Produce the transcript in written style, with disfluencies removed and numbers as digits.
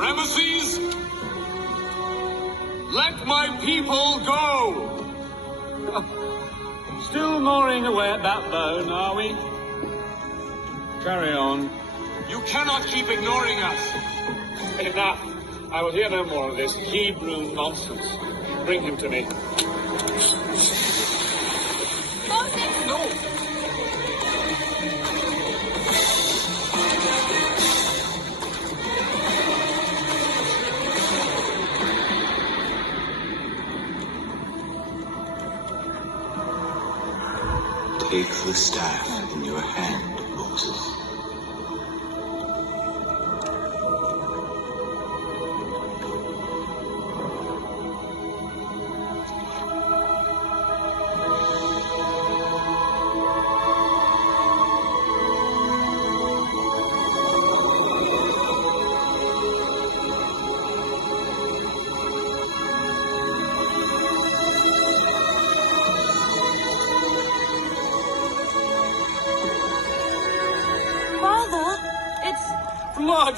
Ramesses, let my people go! Still gnawing away at that bone, are we? Carry on. You cannot keep ignoring us. Enough. I will hear no more of this Hebrew nonsense. Bring him to me. Moses! No! Take the staff in your hand, Moses. Father, it's... Blood!